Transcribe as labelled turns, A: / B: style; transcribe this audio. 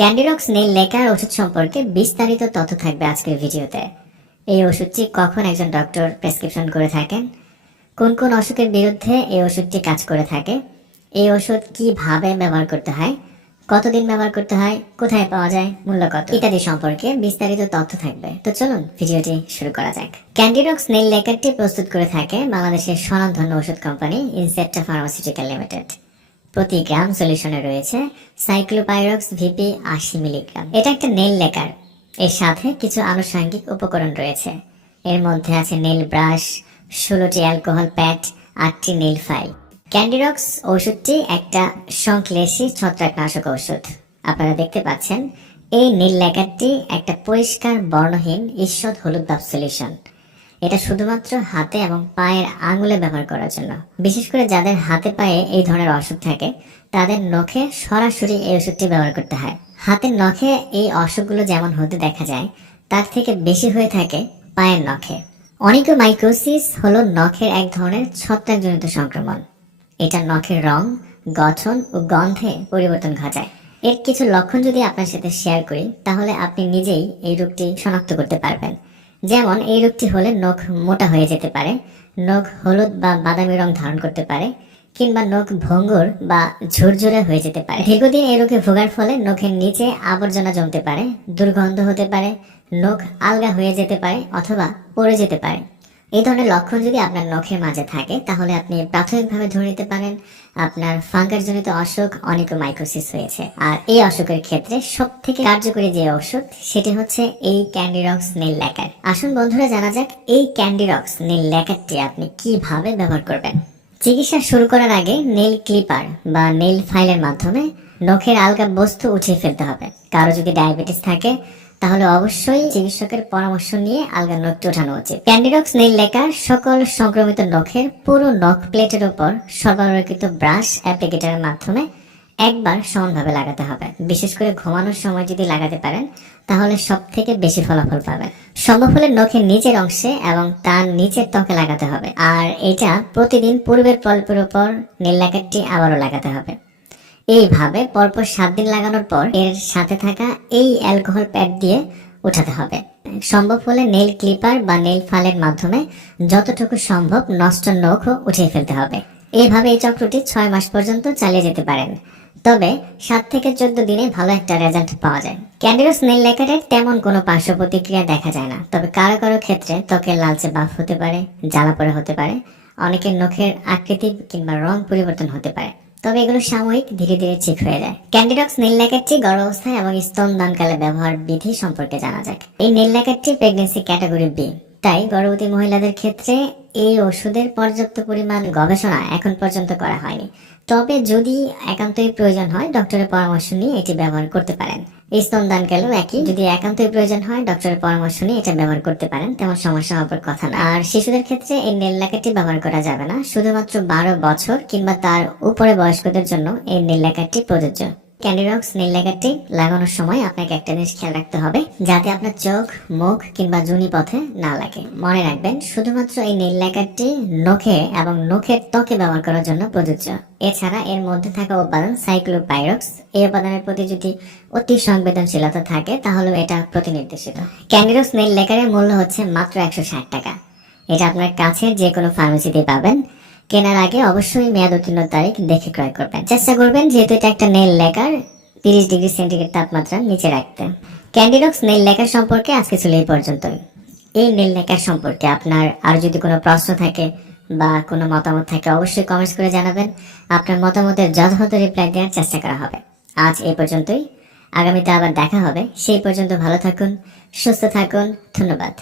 A: ক্যান্ডিরক্স নেই লেকার ওষুধ সম্পর্কে বিস্তারিত তথ্য থাকবে আজকের ভিডিওতে। এই ওষুধটি কখন একজন ডক্টর প্রেসক্রিপশন করে থাকেন? কোন কোন অসুখের বিরুদ্ধে এই ওষুধটি কাজ করে থাকে? এই ওষুধ কীভাবে ব্যবহার করতে হয়? কতদিন ব্যবহার করতে হয়? কোথায় পাওয়া যায়? মূল্য কত? ইত্যাদি সম্পর্কে বিস্তারিত তথ্য থাকবে। তো চলুন ভিডিওটি শুরু করা যাক। ক্যান্ডিডক্স নেল লেকারটি প্রস্তুত করে থাকে বাংলাদেশের স্বনামধন্য ওষুধ কোম্পানি ইনসেপ্টা ফার্মাসিউটিক্যাল লিমিটেড। প্রতি গ্রাম সলিউশনে রয়েছে সাইক্লোপাইরক্স ভিপি আশি মিলিগ্রাম এটা একটা নেল লেকার এর সাথে কিছু আনুষঙ্গিক উপকরণ রয়েছে। এর মধ্যে আছে নেল ব্রাশ ষোলোটি অ্যালকোহল প্যাড আটটি নেল ফাইল ক্যান্ডিরক্স ওষুধটি একটা সংশ্লেষী ছত্রাকনাশক ওষুধ আপনারা দেখতে পাচ্ছেন, এই নীল লেকারটি একটা পরিষ্কার বর্ণহীন ঈষৎ হলুদ ভাব সলিউশন এটা শুধুমাত্র হাতে এবং পায়ের আঙুলে ব্যবহার করার জন্য। বিশেষ করে যাদের হাতে পায়ে এই ধরনের অসুখ থাকে, তাদের নখে সরাসরি এই ওষুধটি ব্যবহার করতে হয়। হাতের নখে এই অসুখগুলো যেমন হতে দেখা যায়, তার থেকে বেশি হয়ে থাকে পায়ের নখে। অনিকোমাইকোসিস হলো নখের এক ধরনের ছত্রাকজনিত সংক্রমণ। এটা নখের রং, গঠন ও গন্ধে পরিবর্তন ঘটায়। এর কিছু লক্ষণ যদি আপনার সাথে শেয়ার করি, তাহলে আপনি নিজেই এই রোগটি শনাক্ত করতে পারবেন। যেমন এই রোগটি হলে নখ মোটা হয়ে যেতে পারে, নখ হলুদ বা বাদামি রং ধারণ করতে পারে, কিংবা নখ ভঙ্গুর বা ঝুরঝুরে হয়ে যেতে পারে। দীর্ঘদিন এই রোগে ভোগার ফলে নখের নিচে আবর্জনা জমতে পারে, দুর্গন্ধ হতে পারে, নখ আলগা হয়ে যেতে পারে অথবা পড়ে যেতে পারে। এই ধরনের লক্ষণ যদি আপনার নখের মাঝে থাকে, তাহলে আপনি প্রাথমিকভাবে ধরে নিতে পারেন, আপনার ফাঙ্গাসজনিত অসুখ অনিকোমাইকোসিস হয়েছে। আর এই অসুখের ক্ষেত্রে সব থেকে কার্যকরী যে ওষুধ, সেটি হচ্ছে এই ক্যান্ডিরক্স নীল ল্যাকার আসুন বন্ধুরা, জানা যাক এই ক্যান্ডিরক্স নীল ল্যাকারটি আপনি কীভাবে ব্যবহার করবেন। চিকিৎসা শুরু করার আগে নেল ক্লিপার বা নেল ফাইলের মাধ্যমে নখের আলগা বস্তু উঠিয়ে ফেলতে হবে। কারও যদি ডায়াবেটিস থাকে তাহলে অবশ্যই চিকিৎসকের পরামর্শ নিয়ে আলগা নখটি ওঠানো উচিত। ক্যান্ডিডক্স নেল লেকার সকল সংক্রমিত নখের পুরো নখ প্লেটের উপর সরবরাহকৃত ব্রাশ অ্যাপ্লিকেটরের মাধ্যমে একবার সমানভাবে লাগাতে হবে। বিশেষ করে ঘুমানোর সময় যদি লাগাতে পারেন, তাহলে সব থেকে বেশি ফলাফল পাবেন। সম্ভব হলে নখের নিচের অংশে এবং তার নিচের ত্বকে লাগাতে হবে। আর এটা প্রতিদিন পূর্বের পল্পের উপর নীল লেকারটি আবারও লাগাতে হবে। এইভাবে পরপর সাত দিন লাগানোর পর এর সাথে থাকা এই অ্যালকোহল প্যাড দিয়ে উঠাতে হবে। সম্ভব হলে নেল ক্লিপার বা নেল ফালের মাধ্যমে যতটুকু সম্ভব নষ্ট নখও উঠিয়ে ফেলতে হবে। এইভাবে এই চক্রটি ছয় মাস পর্যন্ত চালিয়ে যেতে পারেন। তবে সাত থেকে চোদ্দ দিনে ভালো একটা রেজাল্ট পাওয়া যায়। ক্যান্ডিরোস নেল লেকারের তেমন কোনো পার্শ্ব প্রতিক্রিয়া দেখা যায় না। তবে কারও কারও ক্ষেত্রে ত্বকের লালচে বাফ হতে পারে, জ্বালা পড়া হতে পারে, অনেকের নখের আকৃতি কিংবা রং পরিবর্তন হতে পারে। তবে এগুলো সাময়িক, ধীরে ধীরে ঠিক হয়ে যায়। ক্যান্ডিডক্স নীল ল্যাকেটটি গর্ভ অবস্থায় এবং স্তন দানকালে ব্যবহার বিধি সম্পর্কে জানা যাক। এই নীল ল্যাকেটটি প্রেগনেন্সি ক্যাটাগরি বি তাই গর্ভবতী মহিলাদের ক্ষেত্রে এই ওষুধের পর্যাপ্ত পরিমাণ গবেষণা এখন পর্যন্ত করা হয়নি। তবে যদি একান্তই প্রয়োজন হয়, ডক্টরের পরামর্শ নিয়ে এটি ব্যবহার করতে পারেন। স্তনদানকালেও একই। যদি একান্তই প্রয়োজন হয়, ডক্টরের পরামর্শ নিয়ে এটা ব্যবহার করতে পারেন। তেমন সমস্যা হওয়ার কথা না। আর শিশুদের ক্ষেত্রে এই নেল ল্যাকেটটি ব্যবহার করা যাবে না। শুধুমাত্র বারো বছর কিংবা তার উপরে বয়স্কদের জন্য এই নেল ল্যাকেটটি প্রযোজ্য। ক্যান্ডিরক্স নীল লেগারটি লাগানোর সময় আপনাকে একটা জিনিস খেয়াল রাখতে হবে, যাতে আপনার চোখ, মুখ কিংবা জুনি পথে না লাগে। মনে রাখবেন, শুধুমাত্র এই নীল লেগারটি নখে এবং নখের ত্বকে ব্যবহার করার জন্য প্রযোজ্য। এছাড়া এর মধ্যে থাকা উপাদান সাইক্লোপাইরক্স, এই উপাদানের প্রতি যদি অতি সংবেদনশীলতা থাকে তাহলে এটা প্রতিনির্দেশিত। ক্যান্ডিরক্স নীল লেকারের মূল্য হচ্ছে মাত্র একশো ষাট টাকা। এটা আপনার কাছে যে কোনো ফার্মেসিতে পাবেন। কেনার আগে অবশ্যই মেয়াদ উত্তীর্ণ তারিখ দেখে ক্রয় করবেন। চেষ্টা করবেন যেহেতু এটা একটা নেল লেকার তিরিশ ডিগ্রি সেন্টিগ্রেড তাপমাত্রা নিচে রাখতে। ক্যান্ডিডক্স নেল লেকার সম্পর্কে আজকে ছিল এই পর্যন্তই। এই নেল লেকার সম্পর্কে আপনার আর যদি কোনো প্রশ্ন থাকে বা কোনো মতামত থাকে, অবশ্যই কমেন্টস করে জানাবেন। আপনার মতামতের যথাযথ রিপ্লাই দেওয়ার চেষ্টা করা হবে। আজ এই পর্যন্তই। আগামীতে আবার দেখা হবে। সেই পর্যন্ত ভালো থাকুন, সুস্থ থাকুন। ধন্যবাদ।